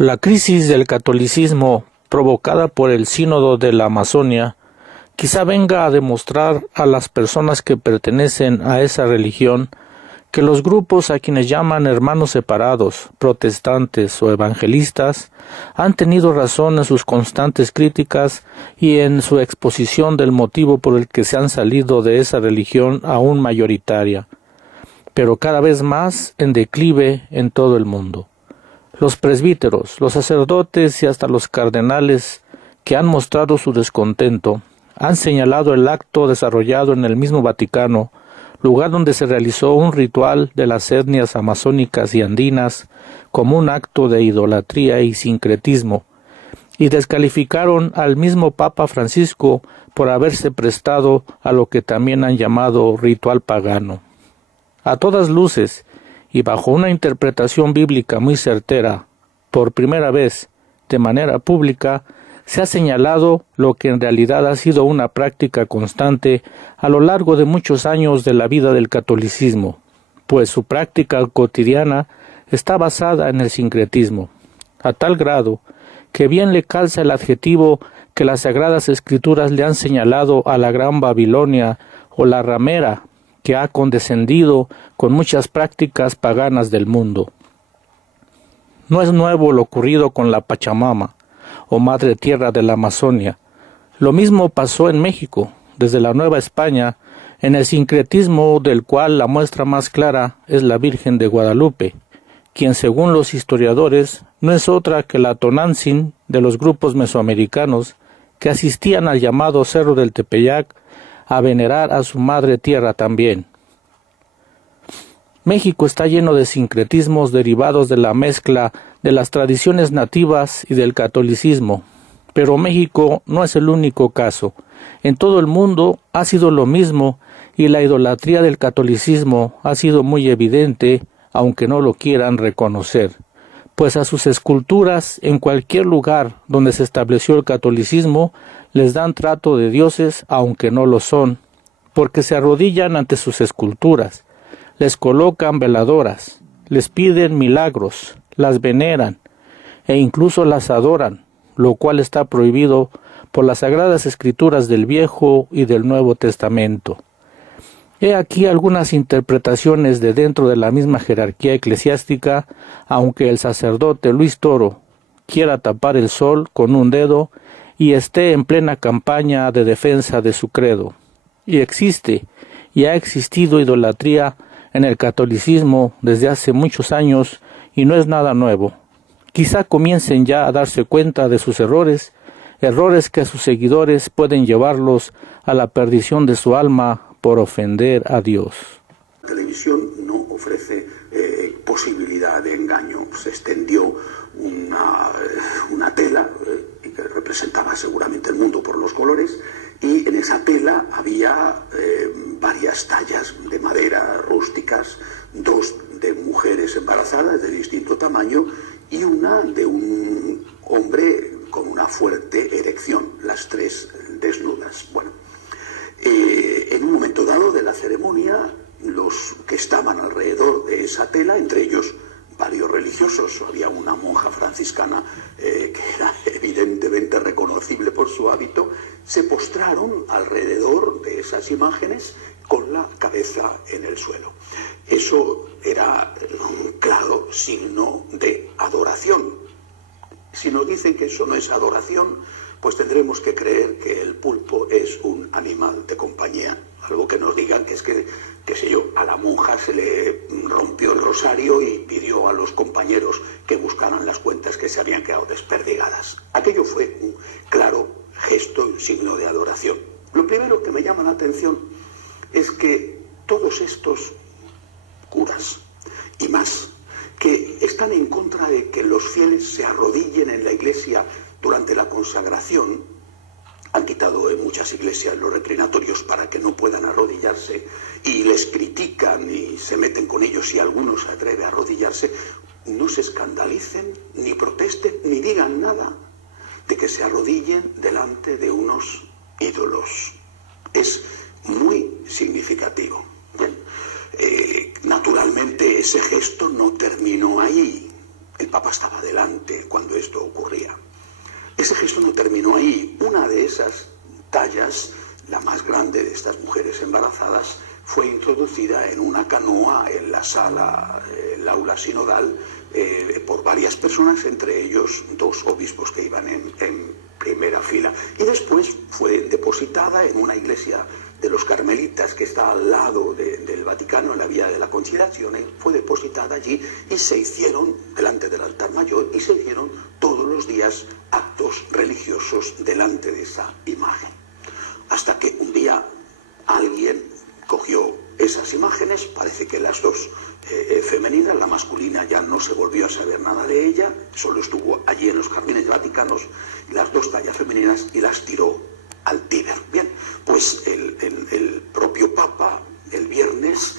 La crisis del catolicismo provocada por el Sínodo de la Amazonia quizá venga a demostrar a las personas que pertenecen a esa religión que los grupos a quienes llaman hermanos separados, protestantes o evangelistas, han tenido razón en sus constantes críticas y en su exposición del motivo por el que se han salido de esa religión aún mayoritaria, pero cada vez más en declive en todo el mundo. Los presbíteros, los sacerdotes y hasta los cardenales que han mostrado su descontento han señalado el acto desarrollado en el mismo Vaticano, lugar donde se realizó un ritual de las etnias amazónicas y andinas, como un acto de idolatría y sincretismo, y descalificaron al mismo Papa Francisco por haberse prestado a lo que también han llamado ritual pagano. A todas luces, y bajo una interpretación bíblica muy certera, por primera vez, de manera pública, se ha señalado lo que en realidad ha sido una práctica constante a lo largo de muchos años de la vida del catolicismo, pues su práctica cotidiana está basada en el sincretismo, a tal grado que bien le calza el adjetivo que las Sagradas Escrituras le han señalado a la Gran Babilonia o la ramera, que ha condescendido con muchas prácticas paganas del mundo. No es nuevo lo ocurrido con la Pachamama, o Madre Tierra de la Amazonia. Lo mismo pasó en México, desde la Nueva España, en el sincretismo del cual la muestra más clara es la Virgen de Guadalupe, quien según los historiadores no es otra que la Tonantzin de los grupos mesoamericanos que asistían al llamado Cerro del Tepeyac a venerar a su Madre Tierra también. México está lleno de sincretismos derivados de la mezcla de las tradiciones nativas y del catolicismo, pero México no es el único caso. En todo el mundo ha sido lo mismo y la idolatría del catolicismo ha sido muy evidente, aunque no lo quieran reconocer, pues a sus esculturas en cualquier lugar donde se estableció el catolicismo les dan trato de dioses aunque no lo son, porque se arrodillan ante sus esculturas, les colocan veladoras, les piden milagros, las veneran e incluso las adoran, lo cual está prohibido por las Sagradas Escrituras del Viejo y del Nuevo Testamento. He aquí algunas interpretaciones de dentro de la misma jerarquía eclesiástica, aunque el sacerdote Luis Toro quiera tapar el sol con un dedo y esté en plena campaña de defensa de su credo. Y existe, y ha existido idolatría en el catolicismo desde hace muchos años y no es nada nuevo. Quizá comiencen ya a darse cuenta de sus errores que a sus seguidores pueden llevarlos a la perdición de su alma por ofender a Dios. La televisión no ofrece posibilidad de engaño. Se extendió una tela que representaba seguramente el mundo por los colores, y en esa tela había varias tallas de madera rústicas, dos de mujeres embarazadas de distinto tamaño y una de un hombre con una fuerte erección, las tres desnudas. Bueno, en un momento dado de la ceremonia, los que estaban alrededor de esa tela, entre ellos varios religiosos, había una monja franciscana que era evidentemente reconocible por su hábito, se postraron alrededor de esas imágenes con la cabeza en el suelo. Eso era un claro signo de adoración. Si nos dicen que eso no es adoración, pues tendremos que creer que el pulpo es un animal de compañía. Algo que nos digan que es que, qué sé yo, a la monja se le rompió el rosario y pidió a los compañeros que buscaran las cuentas que se habían quedado desperdigadas. Aquello fue un claro gesto, un signo de adoración. Lo primero que me llama la atención es que todos estos curas y más que están en contra de que los fieles se arrodillen en la iglesia durante la consagración, han quitado en muchas iglesias los reclinatorios para que no puedan arrodillarse y les critican y se meten con ellos y alguno se atreve a arrodillarse, no se escandalicen, ni protesten, ni digan nada de que se arrodillen delante de unos ídolos. Es muy significativo. Naturalmente ese gesto no terminó ahí. El Papa estaba delante cuando esto ocurría. Ese gesto no terminó ahí. Una de esas tallas, la más grande de estas mujeres embarazadas, fue introducida en una canoa en la sala, el aula sinodal, por varias personas, entre ellos 2 obispos que iban en primera fila. Y después fue depositada en una iglesia de los carmelitas que está al lado del Vaticano, en la Vía de la Conciliazione. Fue depositada allí y se hicieron, delante del altar mayor, y se hicieron todos los días actos religiosos delante de esa imagen. Hasta que un día alguien cogió esas imágenes, parece que las 2 femeninas, la masculina ya no se volvió a saber nada de ella, solo estuvo allí en los jardines vaticanos, las 2 tallas femeninas, y las tiró al Tíber. Bien, pues el propio Papa el viernes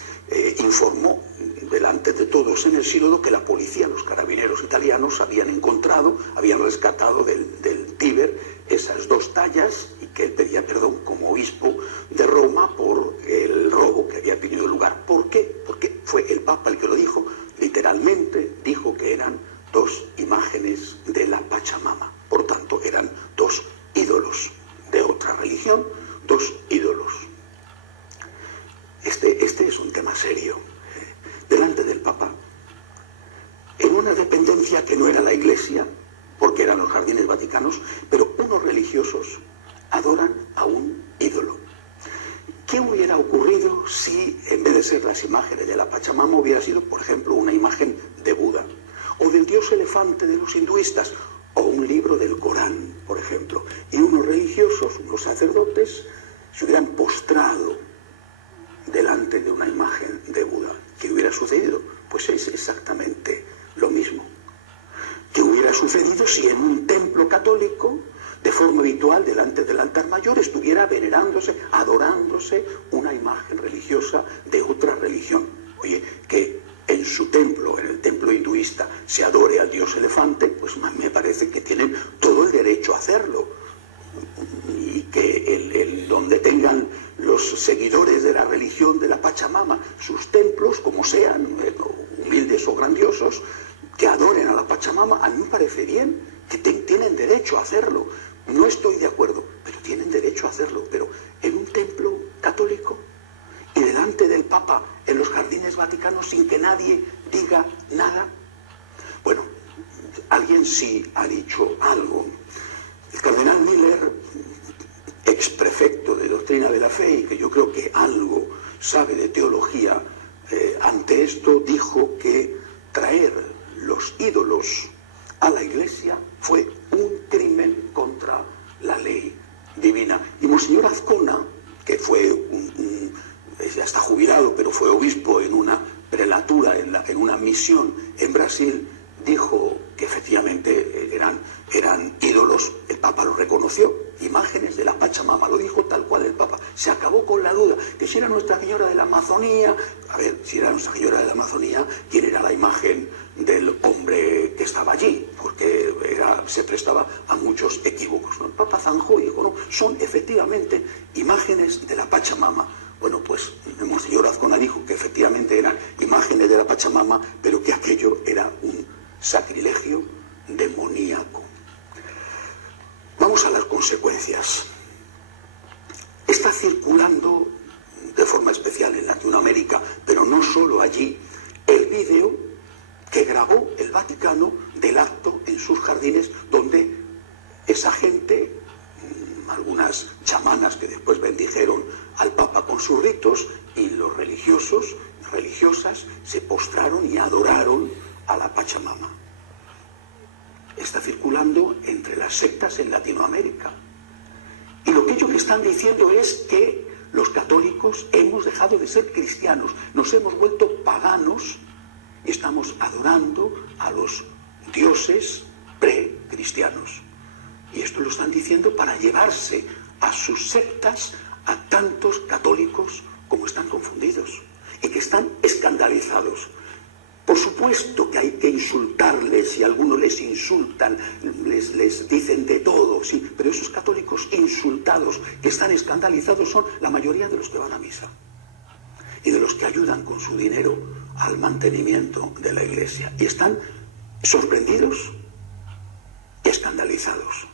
informó delante de todos en el sínodo que la policía, los carabineros italianos, habían rescatado del Tíber esas 2 tallas, y que él pedía perdón como obispo de Roma por el robo que había tenido lugar. ¿Por qué? Porque fue el Papa el que lo dijo, literalmente dijo que eran 2 imágenes de la Pachamama. Por tanto, eran 2 ídolos de otra religión, 2 ídolos. Este es un tema serio. Delante del Papa, en una dependencia que no era la Iglesia, porque eran los jardines vaticanos, pero unos religiosos adoran a un ídolo. ¿Qué hubiera ocurrido si, en vez de ser las imágenes de la Pachamama, hubiera sido, por ejemplo, una imagen de Buda, o del dios elefante de los hinduistas, o un libro del Corán, por ejemplo, y unos religiosos, unos sacerdotes, se hubieran postrado delante de una imagen de Buda? ¿Qué hubiera sucedido? Pues es exactamente lo mismo. ¿Qué hubiera sucedido si en un templo católico, de forma habitual, delante del altar mayor, estuviera venerándose, adorándose una imagen religiosa de otra religión? Oye, que en su templo, en el templo hinduista, se adore al dios elefante, pues me parece que tienen todo el derecho a hacerlo. Y que donde tengan los seguidores de la religión de la Pachamama sus templos, como sean, humildes o grandiosos, que adoren a la Pachamama, a mí me parece bien, que tienen derecho a hacerlo. No estoy de acuerdo, pero tienen derecho a hacerlo. Pero en un templo católico y delante del Papa en los jardines vaticanos, sin que nadie diga nada. Bueno, alguien sí ha dicho algo. El cardenal Miller, ex prefecto de Doctrina de la Fe, y que yo creo que algo sabe de teología, ante esto dijo que traer los ídolos a la Iglesia fue un crimen contra la ley divina. Y Monseñor Azcona, que fue ya está jubilado, pero fue obispo en una prelatura, en una misión en Brasil, dijo que efectivamente eran ídolos. El Papa lo reconoció, imágenes de la Pachamama, lo dijo tal cual el Papa. Se acabó con la duda, que si era Nuestra Señora de la Amazonía, a ver, si era Nuestra Señora de la Amazonía, ¿quién era la imagen del hombre que estaba allí? Porque se prestaba a muchos equívocos, ¿no? El Papa zanjó y dijo, no, son efectivamente imágenes de la Pachamama. Bueno, pues el Monseñor Azcona dijo que efectivamente eran imágenes de la Pachamama, pero que aquello era un sacrilegio demoníaco. Vamos a las consecuencias. Está circulando de forma especial en Latinoamérica, pero no solo allí, el vídeo que grabó el Vaticano del acto en sus jardines, donde esa gente, algunas chamanas que después bendijeron al Papa con sus ritos, y los religiosos, religiosas, se postraron y adoraron a la Pachamama. Está circulando entre las sectas en Latinoamérica. Y lo que ellos están diciendo es que los católicos hemos dejado de ser cristianos, nos hemos vuelto paganos y estamos adorando a los dioses precristianos. Y esto lo están diciendo para llevarse a sus sectas a tantos católicos como están confundidos y que están escandalizados. Por supuesto que hay que insultarles, y algunos les insultan, les dicen de todo, sí, pero esos católicos insultados que están escandalizados son la mayoría de los que van a misa y de los que ayudan con su dinero al mantenimiento de la Iglesia, y están sorprendidos y escandalizados.